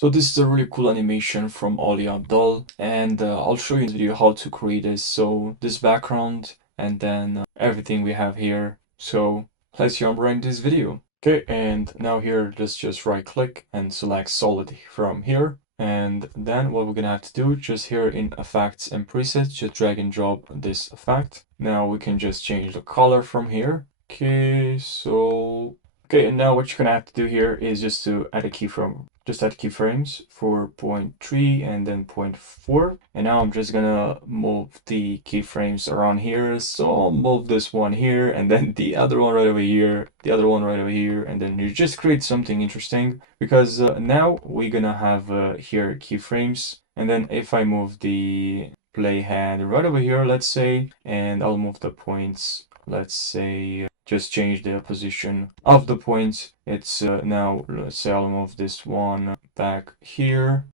So this is a really cool animation from Ali Abdaal, and I'll show you in this video how to create this. So this background and then everything we have here. So let's jump right into this video. Okay, and now here just right click and select solid from here. And then what we're gonna have to do, just here in effects and presets, just drag and drop this effect. Now we can just change the color from here. Okay, so okay, and now what you're gonna have to do here is just to add a keyframe. Just add keyframes for 0.3 and then 0.4. And now I'm just gonna move the keyframes around here. So I'll move this one here and then the other one right over here, the other one right over here, and then you just create something interesting because now we're gonna have here keyframes. And then if I move the playhead right over here, let's say, and I'll move the points, let's say, just change the position of the points. It's now, let's say I'll move this one back here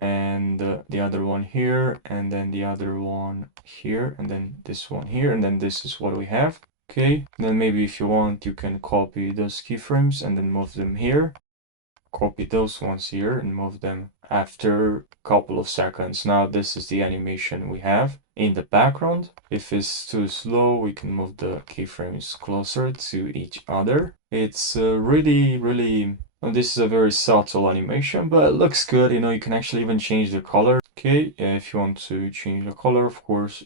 and the other one here and then the other one here and then this one here, and then this is what we have. Okay, then maybe if you want you can copy those keyframes and then move them here, copy those ones here and move them after a couple of seconds. Now this is the animation we have in the background. If it's too slow, we can move the keyframes closer to each other. It's really, this is a very subtle animation, but it looks good. You know, you can actually even change the color. Okay, if you want to change the color, of course,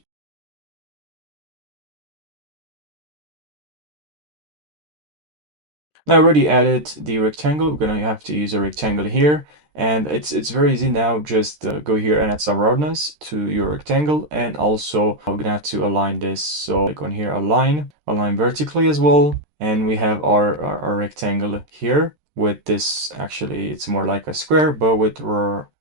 I already added the rectangle. We're gonna have to use a rectangle here, and it's very easy now. Just go here and add some roundness to your rectangle, and also we're gonna have to align this. So click on here, align vertically as well, and we have our rectangle here with this. Actually, it's more like a square, but with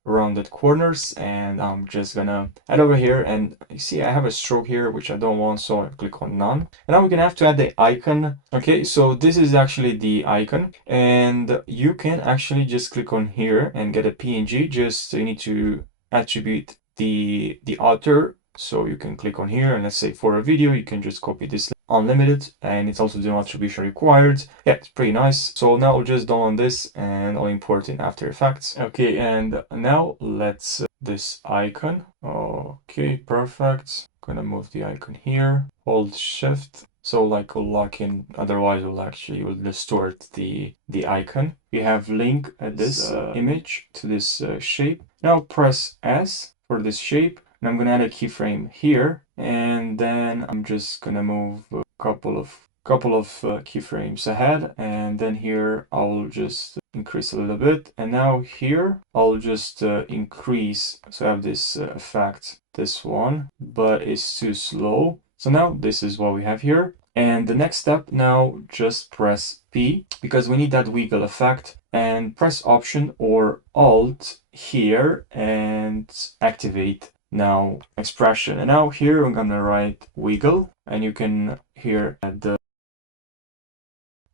rounded corners. And I'm just gonna add over here, and you see I have a stroke here which I don't want, so I click on none. And now we're gonna have to add the icon. Okay, so this is actually the icon, and you can actually just click on here and get a PNG. Just you need to attribute the author. So you can click on here, and let's say for a video you can just copy this unlimited, and it's also no attribution required. Yeah, it's pretty nice. So now I'll just download this and I'll import in After Effects. Okay, and now let's this icon. Okay, perfect. Gonna move the icon here, hold shift, so like we'll lock in, otherwise we'll actually will distort the icon. We have link this image to this shape. Now press S for this shape, and I'm gonna add a keyframe here, and then I'm just gonna move a couple of keyframes ahead, and then here I'll just increase a little bit, and now here I'll just increase, so I have this effect, this one, but it's too slow. So now this is what we have here. And the next step, now just press P because we need that wiggle effect, and press Option or Alt here and activate now expression. And now here I'm gonna write wiggle, and you can here add the.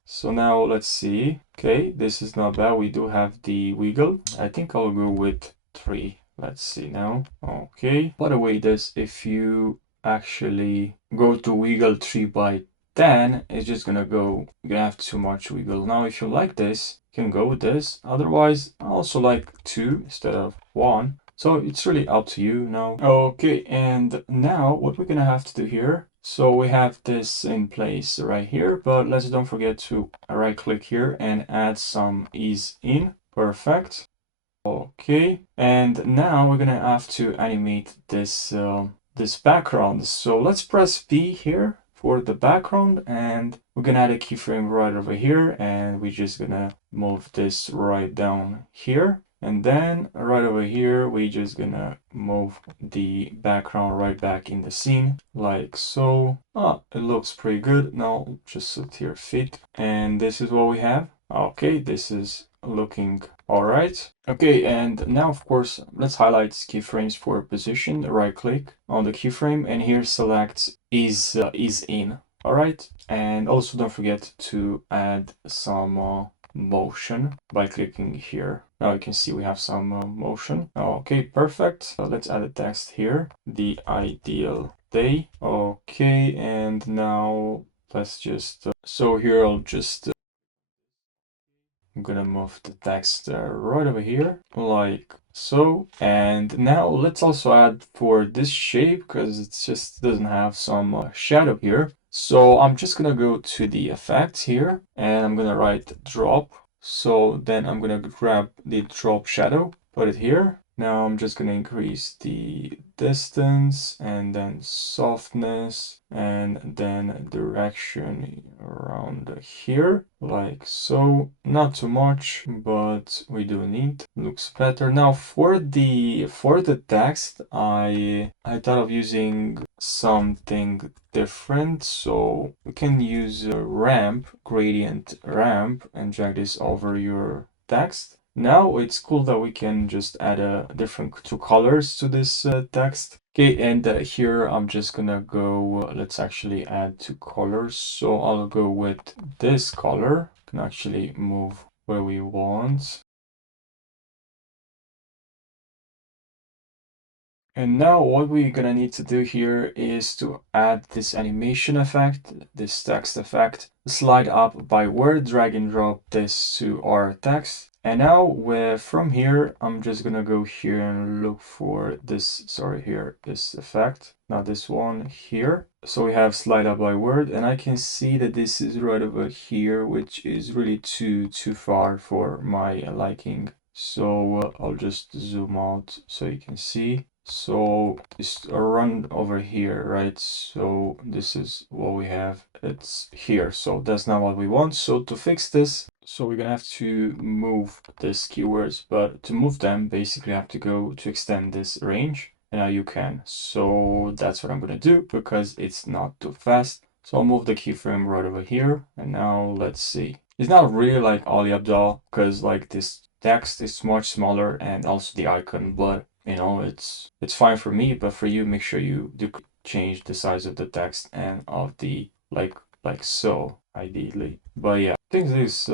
So now let's see. Okay, this is not bad. We do have the wiggle. I think I'll go with 3. Let's see now. Okay. By the way, this, if you actually go to wiggle 3 by 10, it's just gonna go, you're gonna have too much wiggle. Now, if you like this, you can go with this. Otherwise, I also like 2 instead of 1. So it's really up to you now. Okay, and now what we're gonna have to do here. So we have this in place right here, but let's don't forget to right click here and add some ease in. Perfect. Okay, and now we're gonna have to animate this this background. So let's press P here for the background, and we're gonna add a keyframe right over here, and we're just gonna move this right down here. And then right over here, we're just gonna move the background right back in the scene, like so. Ah, it looks pretty good. Now just sit here, fit. And this is what we have. Okay, this is looking all right. Okay, and now of course, let's highlight keyframes for position. Right click on the keyframe, and here select ease in. All right, and also don't forget to add some motion by clicking here. Now you can see we have some motion. Okay, perfect. Let's add a text here. The ideal day. Okay, and now let's just so here I'll just I'm gonna move the text right over here, like so. And now let's also add for this shape, because it just doesn't have some shadow here. So I'm just gonna go to the effects here, and I'm gonna write drop. So then I'm gonna grab the drop shadow, put it here. Now I'm just gonna increase the distance and then softness and then direction around here, like so. Not too much, but we do need. Looks better. Now for the text, I thought of using something different, so we can use a ramp, gradient ramp, and drag this over your text. Now it's cool that we can just add a different two colors to this text. Okay, and here I'm just gonna go, let's actually add two colors. So I'll go with this color. Can actually move where we want. And now what we're gonna need to do here is to add this animation effect, this text effect, slide up by word, drag and drop this to our text. And now from here, I'm just gonna go here and look for this, sorry, here, this effect, not this one here. So we have slide up by word, and I can see that this is right over here, which is really too far for my liking. So I'll just zoom out so you can see. So it's run over here, right? So this is what we have. It's here. So that's not what we want. So to fix this, so we're gonna have to move these keywords, but to move them, basically have to go to extend this range. And now you can. So that's what I'm gonna do because it's not too fast. So I'll move the keyframe right over here. And now let's see. It's not really like Ali Abdaal because like this text is much smaller and also the icon, but you know, it's fine for me, but for you, make sure you do change the size of the text and of the like so, ideally. But yeah, I think this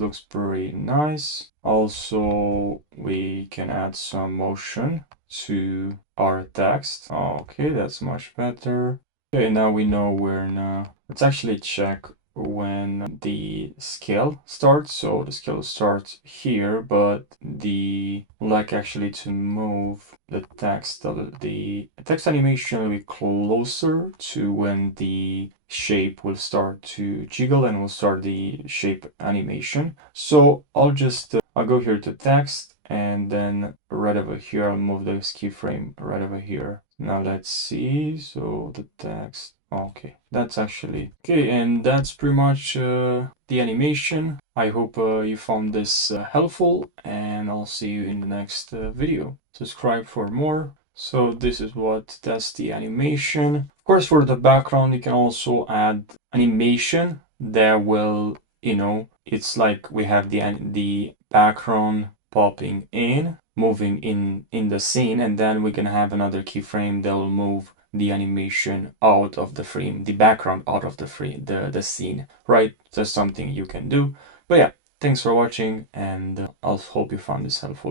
looks pretty nice. Also, we can add some motion to our text. Okay, that's much better. Okay, now we know where now. Let's actually check when the scale starts. So the scale starts here, but the like actually to move the text animation will be closer to when the shape will start to jiggle and will start the shape animation. So I'll go here to text, and then right over here I'll move this keyframe right over here. Now let's see. So the text. Okay, that's actually okay, and that's pretty much the animation. I hope you found this helpful, and I'll see you in the next video. Subscribe for more. So this is that's the animation. Of course, for the background, you can also add animation that will, you know, it's like we have the background popping in, moving in the scene, and then we can have another keyframe that will move the animation out of the frame, the background out of the frame, the scene, right? That's something you can do. But yeah, thanks for watching, and I'll hope you found this helpful.